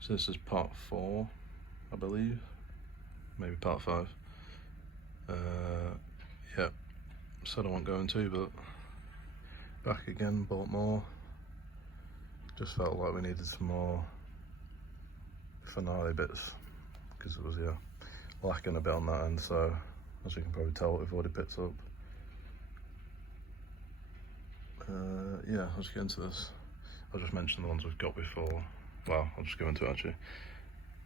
So this is part 4, I believe, maybe part 5. Yeah, said I won't go into, but back again, bought more. Just felt like we needed some more finale bits, because it was, yeah, lacking a bit on that end. So as you can probably tell, we've already picked up. Yeah, I'll just get into this. I'll just mention the ones we've got before. Well, I'll just go into it actually.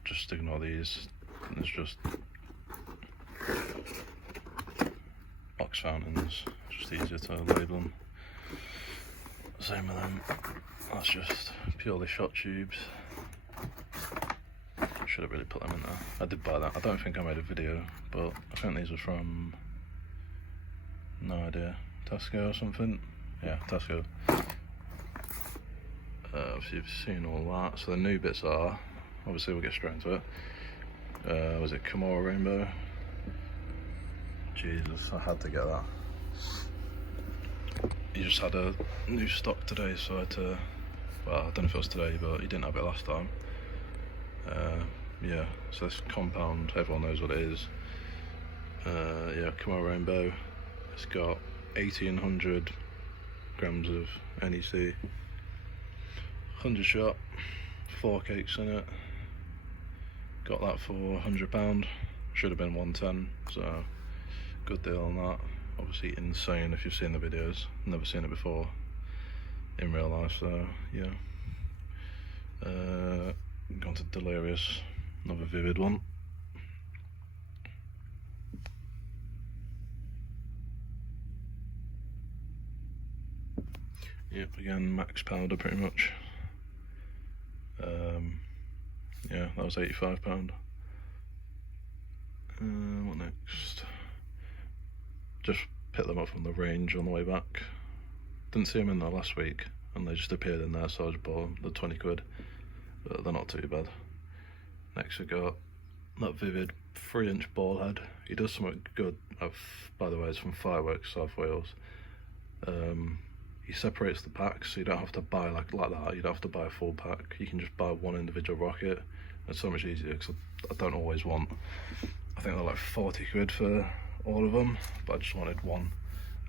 Just ignore these. It's just box fountains, just easier to label them. Same with them. That's just purely shot tubes. Should have really put them in there. I did buy that. I don't think I made a video, but I think these were from, no idea, Tesco or something. Yeah, Tesco. If you've seen all that, so the new bits are, obviously we'll get straight into it. Was it Kimura Rainbow? Jesus, I had to get that. He just had a new stock today, so I had to, well, I don't know if it was today, but he didn't have it last time. Yeah, so this compound, everyone knows what it is. Yeah, Kimura Rainbow. It's got 1800 grams of NEC, 100 shot, 4 cakes in it. Got that for £100. Should have been 110, so good deal on that. Obviously insane if you've seen the videos. Never seen it before in real life, so yeah. Gone to Delirious, another vivid one. Yep, again max powder pretty much. Yeah, that was £85. What next? Just picked them up from the range on the way back. Didn't see them in there last week, and they just appeared in there, so I just bought them, the 20 quid. But they're not too bad. Next we got that vivid 3-inch ball head. He does something good. By the way, it's from Fireworkssouthwales. He separates the packs, so you don't have to buy like that. You don't have to buy a full pack. You can just buy one individual rocket. It's so much easier because I don't always want. I think they're like 40 quid for all of them, but I just wanted one,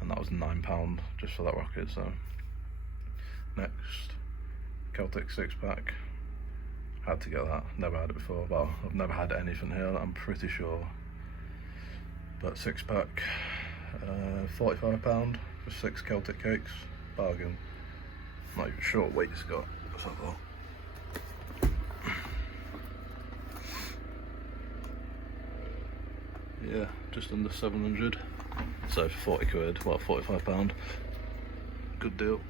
and that was £9 just for that rocket. So next, Celtic 6-pack. Had to get that. Never had it before. Well, I've never had anything here, I'm pretty sure. But 6-pack, £45 for 6 Celtic cakes. Bargain. Not even sure what weight it's got. Let's have a look. Yeah, just under 700. So for 40 quid, well, £45. Good deal.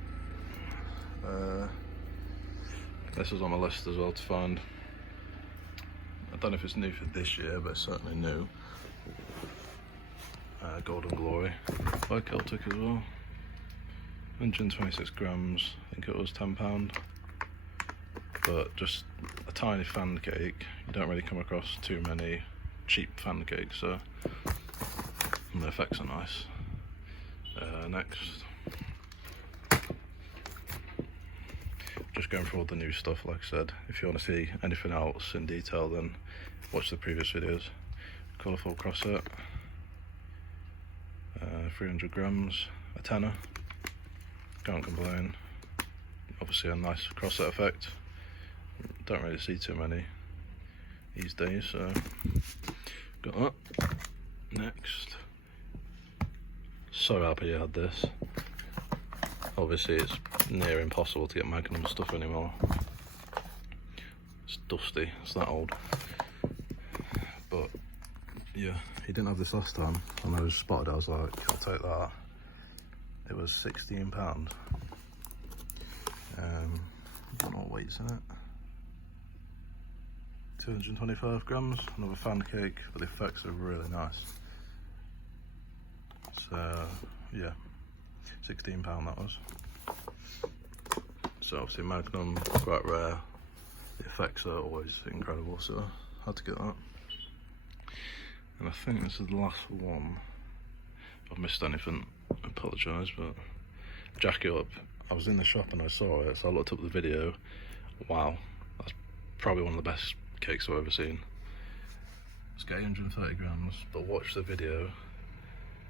This was on my list as well to find. I don't know if it's new for this year, but it's certainly new. Golden Glory by Celtic as well. 126 grams, I think it was £10. But just a tiny fan cake. You don't really come across too many cheap fan cakes, so and the effects are nice. Next, just going through all the new stuff. Like I said, if you want to see anything else in detail, then watch the previous videos. Colourful crosset, 300 grams, a tenner. Can't complain. Obviously a nice crosset effect. Don't really see too many these days, so got that. Next, so happy I had this. Obviously it's near impossible to get Magnum stuff anymore. It's dusty, it's that old. But yeah, he didn't have this last time, and I was spotted, I was like, I'll take that. It was £16. Got no weights in it. 225 grams, another fan cake, but the effects are really nice. So yeah, £16 that was. So obviously Magnum, quite rare. The effects are always incredible, so I had to get that. And I think this is the last one. If I've missed anything, I apologise, but jack it up. I was in the shop and I saw it, so I looked up the video. Wow, that's probably one of the best cakes I've ever seen. It's got 830 grams, but watch the video.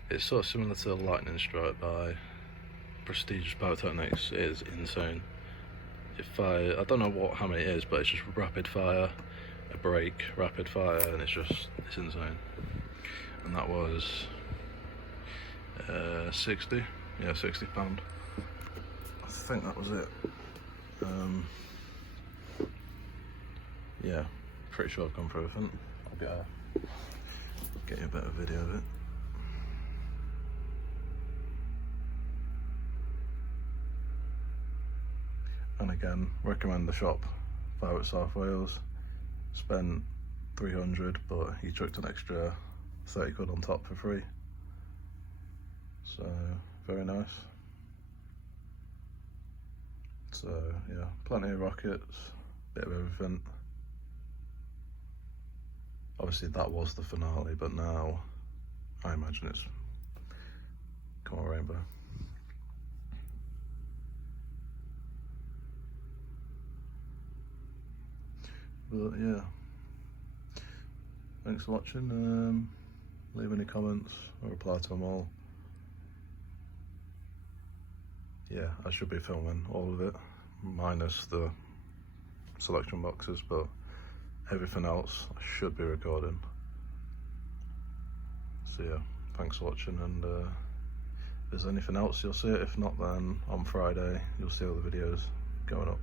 It's sort of similar to the lightning strike by Prestigious Pyrotechnics. It is insane. I don't know how many it is, but it's just rapid fire, a break, rapid fire, and it's insane. And that was 60, yeah, £60. I think that was it. Yeah, pretty sure I've gone through everything. I'll get you a better video of it. And again, recommend the shop, Fireworks South Wales. Spent 300, but he chucked an extra 30 quid on top for free. So, very nice. So, yeah, plenty of rockets, bit of everything. Obviously that was the finale, but now I imagine it's come on rainbow. But yeah, thanks for watching. Leave any comments, I'll reply to them all. Yeah, I should be filming all of it, minus the selection boxes, but everything else I should be recording. So yeah, thanks for watching, and if there's anything else you'll see it. If not, then on Friday you'll see all the videos going up.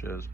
Cheers.